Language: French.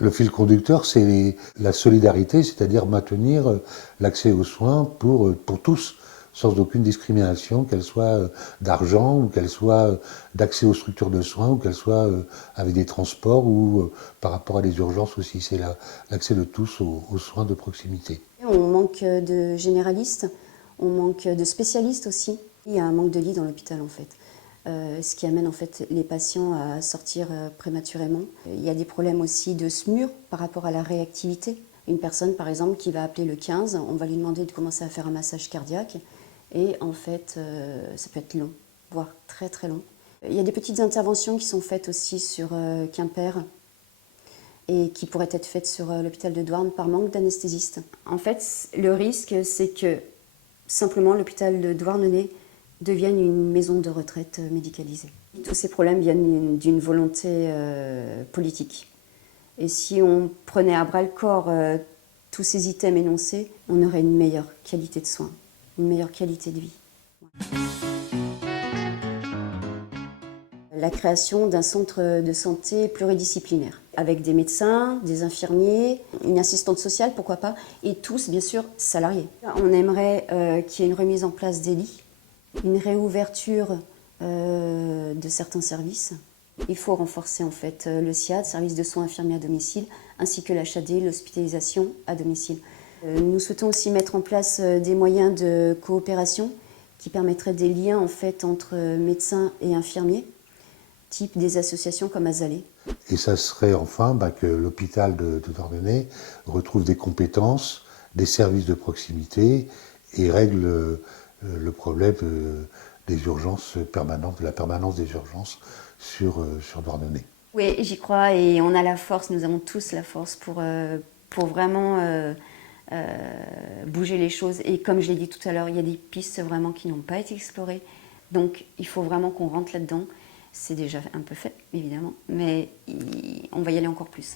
Le fil conducteur, c'est la solidarité, c'est-à-dire maintenir l'accès aux soins pour tous, sans aucune discrimination, qu'elle soit d'argent, ou qu'elle soit d'accès aux structures de soins, ou qu'elle soit avec des transports, ou par rapport à des urgences aussi. C'est l'accès de tous aux soins de proximité. On manque de généralistes, on manque de spécialistes aussi. Il y a un manque de lits dans l'hôpital en fait. Ce qui amène en fait les patients à sortir prématurément. Il y a des problèmes aussi de SMUR par rapport à la réactivité. Une personne par exemple qui va appeler le 15, on va lui demander de commencer à faire un massage cardiaque et en fait ça peut être long, voire très très long. Il y a des petites interventions qui sont faites aussi sur Quimper et qui pourraient être faites sur l'hôpital de Douarn par manque d'anesthésistes. En fait, le risque c'est que simplement l'hôpital de Douarnenez deviennent une maison de retraite médicalisée. Tous ces problèmes viennent d'une volonté politique. Et si on prenait à bras le corps tous ces items énoncés, on aurait une meilleure qualité de soins, une meilleure qualité de vie. La création d'un centre de santé pluridisciplinaire, avec des médecins, des infirmiers, une assistante sociale, pourquoi pas, et tous, bien sûr, salariés. On aimerait qu'il y ait une remise en place des lits, une réouverture de certains services. Il faut renforcer en fait le SIAD, service de soins infirmiers à domicile, ainsi que l'HAD, l'hospitalisation à domicile. Nous souhaitons aussi mettre en place des moyens de coopération qui permettraient des liens en fait entre médecins et infirmiers, type des associations comme Azalée. Et ça serait enfin que l'hôpital de Douarnenez retrouve des compétences, des services de proximité et règle le problème des urgences permanentes, de la permanence des urgences sur Douarnenez. Oui, j'y crois et on a la force, nous avons tous la force pour vraiment bouger les choses. Et comme je l'ai dit tout à l'heure, il y a des pistes vraiment qui n'ont pas été explorées. Donc il faut vraiment qu'on rentre là-dedans. C'est déjà un peu fait, évidemment, mais on va y aller encore plus.